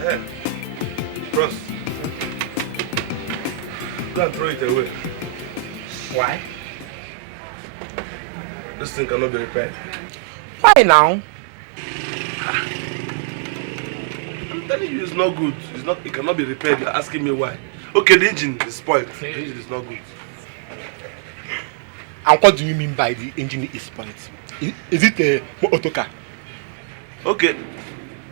Hey, Bros. Go and throw it away. Why? This thing cannot be repaired. Why now? I'm telling you, it's not good. It cannot be repaired. You're asking me why. Okay, the engine is spoiled. The engine is not good. And what do you mean by the engine is spoiled? Is it a motor car? Okay.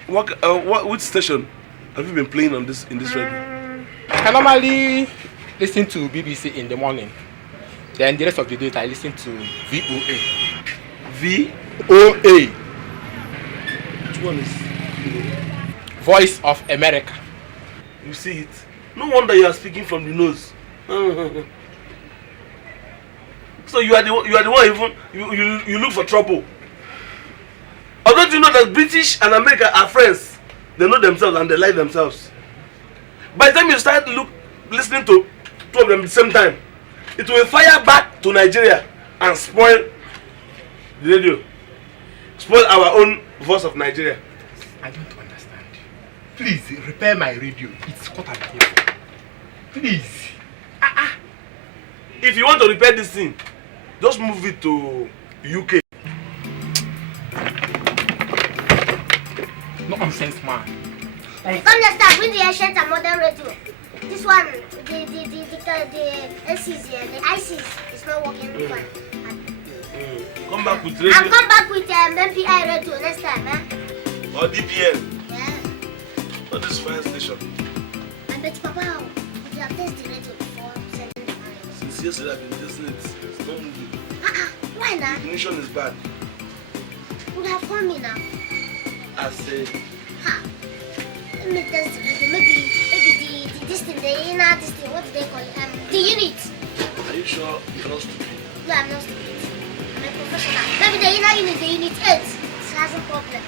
Which station have you been playing on this in this radio? I normally listen to BBC in the morning. Then the rest of the day I listen to VOA. VOA. Which one is? Voice of America. You see it? No wonder you are speaking from the nose. So you are the one even you look for trouble. Or don't you know that British and America are friends? They know themselves and they like themselves. By the time you start listening to two of them at the same time, it will fire back to Nigeria and spoil the radio. Spoil our own voice of Nigeria. I don't understand. Please repair my radio. It's what I'm here for. Please. If you want to repair this thing, just move it to UK. Nonsense, man. Understand? Bring the ancient and modern radio. This one, the LCs here, the ICs is not working fine. Come back with radio. And come back with MPI radio next time, eh? Or DPN. Yeah. Not this fire station. I bet Papa, you have tested the radio before sending the money. Since yesterday I've been listening. It's not moving. Why not? The ignition is bad. Would have called me now. I say. Let me test the radio. Maybe this thing, the inner this thing, what do they call it? The unit. Are you sure you're not stupid? No, I'm not stupid. I'm a professional. Maybe the inner unit, the unit 8. It has a problem.